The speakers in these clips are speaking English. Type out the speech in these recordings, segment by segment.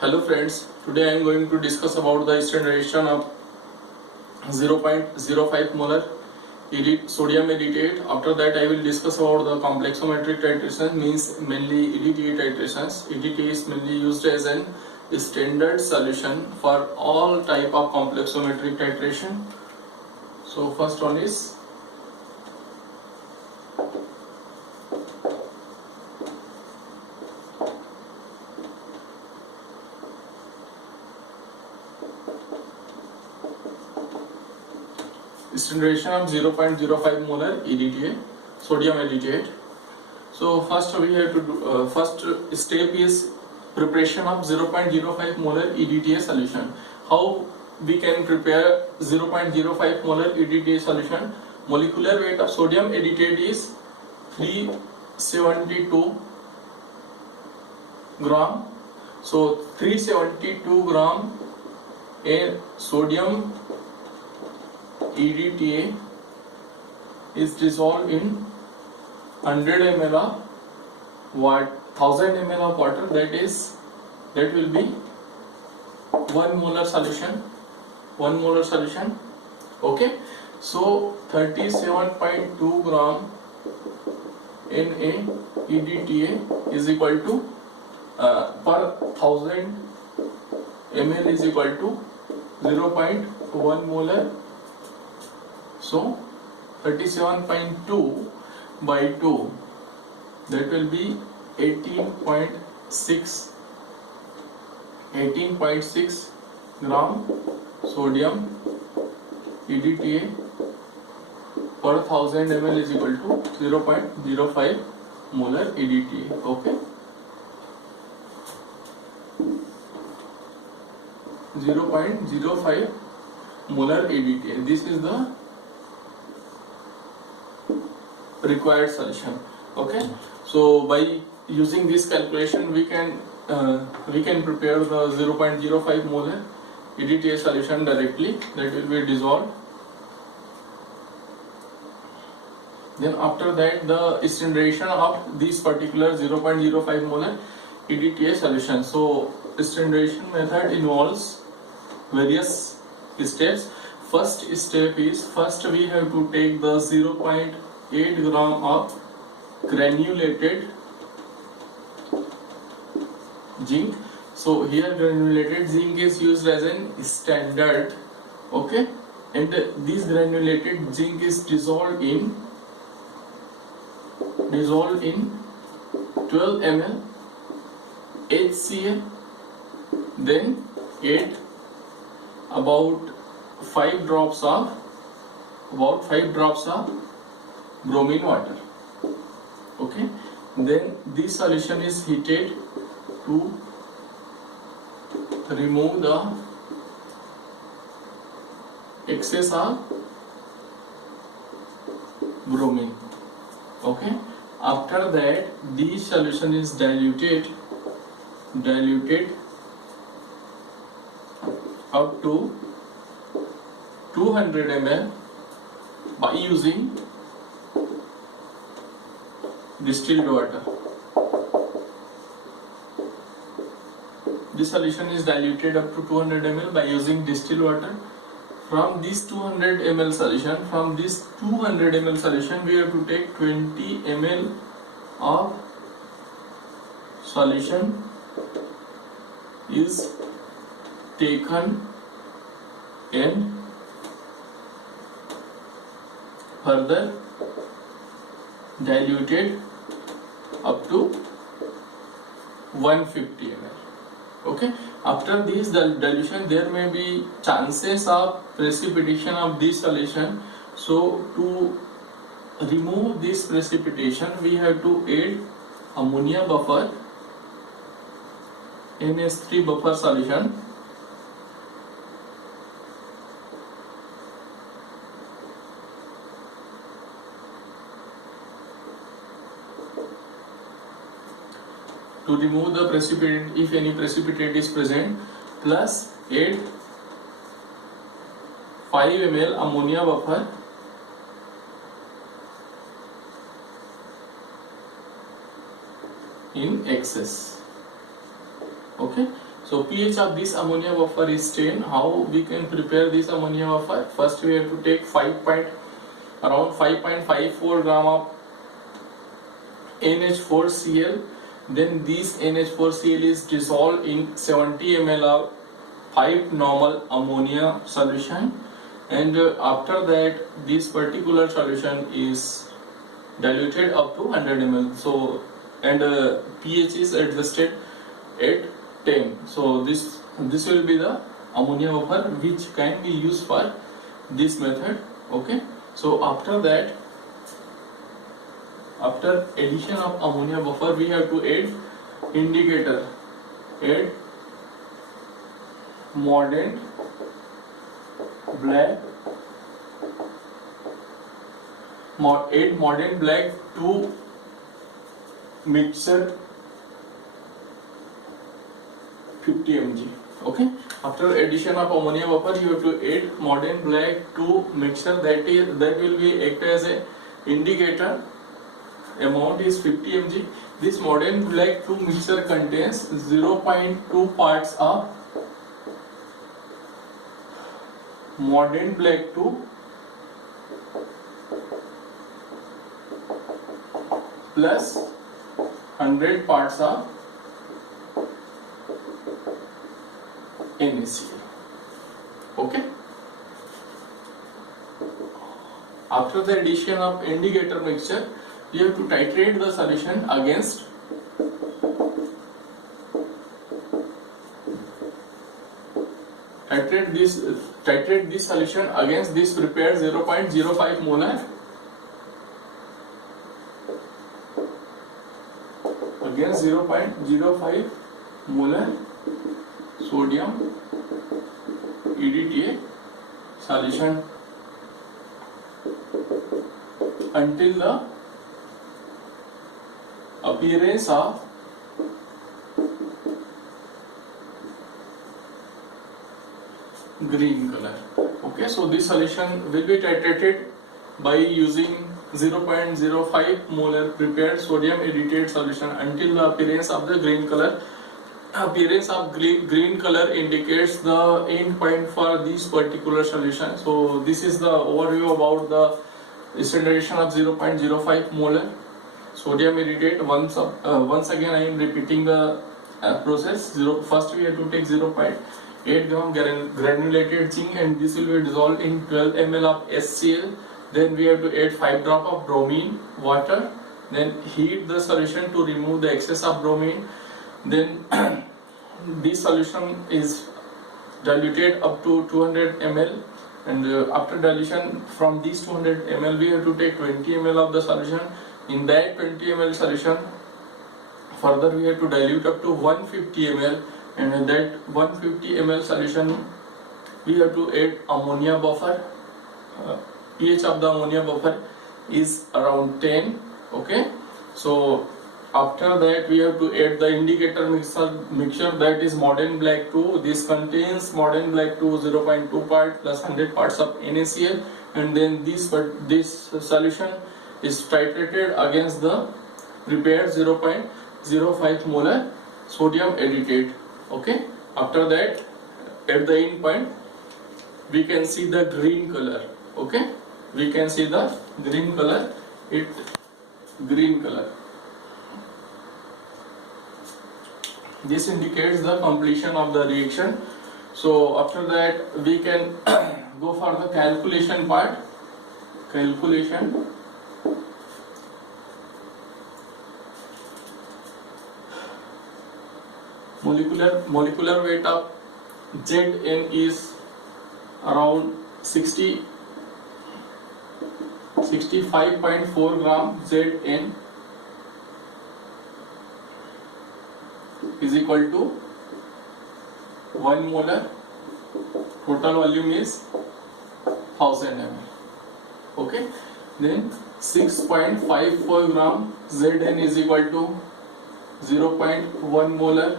Hello friends, today I am going to discuss about the standardization of 0.05 molar sodium EDTA. After that I will discuss about the complexometric titration, means mainly EDTA titrations. EDTA is mainly used as an standard solution for all type of complexometric titration. So first one is standardization of 0.05 molar EDTA, sodium EDTA. So first we have to do, first step is preparation of 0.05 molar EDTA solution. How we can prepare 0.05 molar EDTA solution? Molecular weight of sodium EDTA is 372 gram. So 372 gram in sodium EDTA is dissolved in 100 ml of 1000 ml of water, that will be 1 molar solution. Okay, so 37.2 gram in a EDTA is equal to per 1000 ml is equal to 0.1 molar. So 37.2 by 2, that will be 18.6 gram sodium EDTA per 1000 ml is equal to 0.05 molar EDTA. Okay, 0.05 molar EDTA. This is the required solution. Okay, so by using this calculation we can prepare the 0.05 molar EDTA solution directly, that will be dissolved. Then after that the standardization of this particular 0.05 molar EDTA solution. So standardization method involves various steps. First step is, first we have to take the 0.8 gram of granulated zinc. So here granulated zinc is used as a standard. Okay, and this granulated zinc is dissolved in 12 ml HCl, then add about 5 drops of bromine water. Okay, then this solution is heated to remove the excess of bromine. Okay, after that this solution is diluted up to 200 ml by using distilled water. This solution is diluted up to 200 ml by using distilled water. From this 200 ml solution, we have to take 20 ml of solution is taken and further diluted up to 150 ml. Okay, after this dilution there may be chances of precipitation of this solution. So to remove this precipitation we have to add ammonia buffer, NH3 buffer solution. To remove the precipitate, if any precipitate is present, plus add 5 ml ammonia buffer in excess. Okay, So pH of this ammonia buffer is 10. How we can prepare this ammonia buffer? First we have to take around 5.54 gram of NH4Cl. Then this NH4Cl is dissolved in 70 ml of 5 normal ammonia solution, and after that this particular solution is diluted up to 100 ml. So and pH is adjusted at 10. So this will be the ammonia buffer which can be used for this method. Okay, so after that, after addition of ammonia buffer, we have to add indicator, add mordant black, add mordant black to mixture 50 mg. Okay, after addition of ammonia buffer, you have to add mordant black to mixture, that will be act as a indicator. Amount is 50 mg. This mordant black to mixture contains 0.2 parts of mordant black to plus 100 parts of NaCl. Okay. After the addition of indicator mixture, you have to titrate the solution against titrate this solution against this prepared 0.05 molar against 0.05 molar sodium EDTA solution until the appearance of green color. Okay, so this solution will be titrated by using 0.05 molar prepared sodium EDTA solution until the appearance of the green color. Appearance of green color indicates the end point for this particular solution. So this is the overview about the standardization of 0.05 molar sodium EDTA. Once again I am repeating the process. First we have to take 0.8 gram granulated zinc, and this will be dissolved in 12 ml of HCl. Then we have to add 5 drop of bromine water, then heat the solution to remove the excess of bromine. Then this solution is diluted up to 200 ml, and after dilution from this 200 ml we have to take 20 ml of the solution. In that 20 ml solution, further we have to dilute up to 150 ml, and in that 150 ml solution we have to add ammonia buffer. pH of the ammonia buffer is around 10. Okay, so after that we have to add the indicator mixture, that is mordant black 2. This contains mordant black 2 0.2 part plus 100 parts of NaCl, and then this solution is titrated against the prepared 0.05 molar sodium EDTA. Okay, after that at the end point we can see the green color. Okay, we can see the green color. Green color. This indicates the completion of the reaction. So after that we can go for the calculation part. Calculation. Molecular weight of Zn is around 65.4 gram. Zn is equal to 1 molar. Total volume is 1000 ml. Okay, then 6.54 gram Zn is equal to 0.1 molar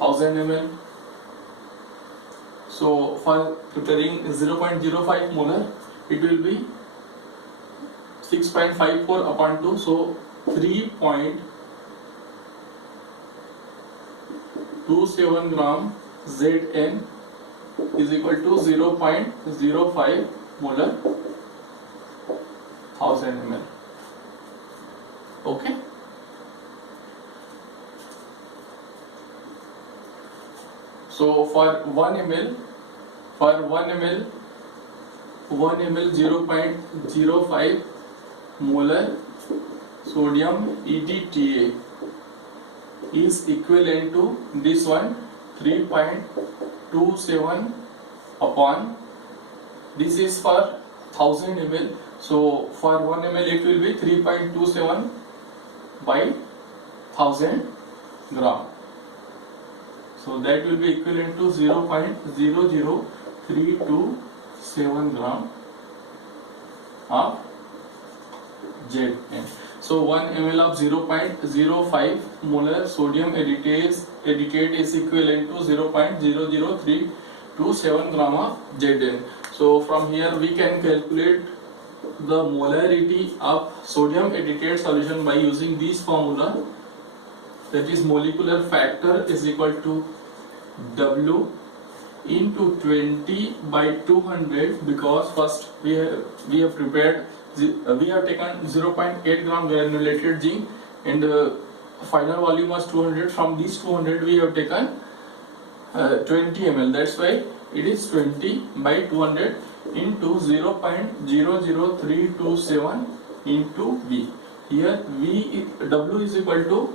1000 ml. So for preparing 0.05 molar, it will be 6.54 upon 2, so 3.5 0.27 gram Zn is equal to 0.05 molar 1000 ml. Okay. So for 1 ml 0.05 molar sodium EDTA is equivalent to this one 3.27 upon, this is for 1000 ml, so for 1 ml it will be 3.27 by 1000 gram, so that will be equivalent to 0.00327 gram of Zn. So 1 ml of 0.05 molar sodium EDTA is equivalent to 0.00327 gram of Zn. So from here we can calculate the molarity of sodium EDTA solution by using this formula, that is molecular factor is equal to W into 20 by 200, because first we have prepared, we have taken 0.8 gram granulated zinc and final volume was 200. From these 200 we have taken 20 ml, that's why it is 20 by 200 into 0.00327 into V. Here W is equal to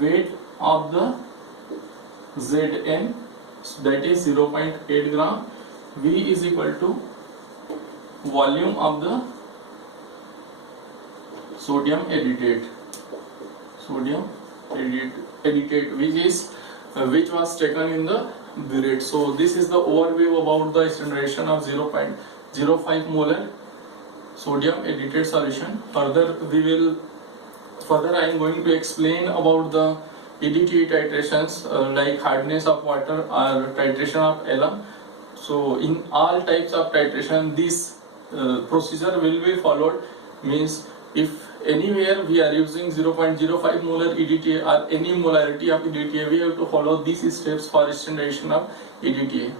weight of the Zn, that is 0.8 gram. V is equal to volume of the sodium EDTA, which was taken in the burette. So this is the overview about the standardization of 0.05 molar sodium EDTA solution. Further I am going to explain about the EDTA titrations like hardness of water or titration of alum. So in all types of titration this procedure will be followed, means if anywhere we are using 0.05 molar EDTA or any molarity of EDTA, we have to follow these steps for standardization of EDTA.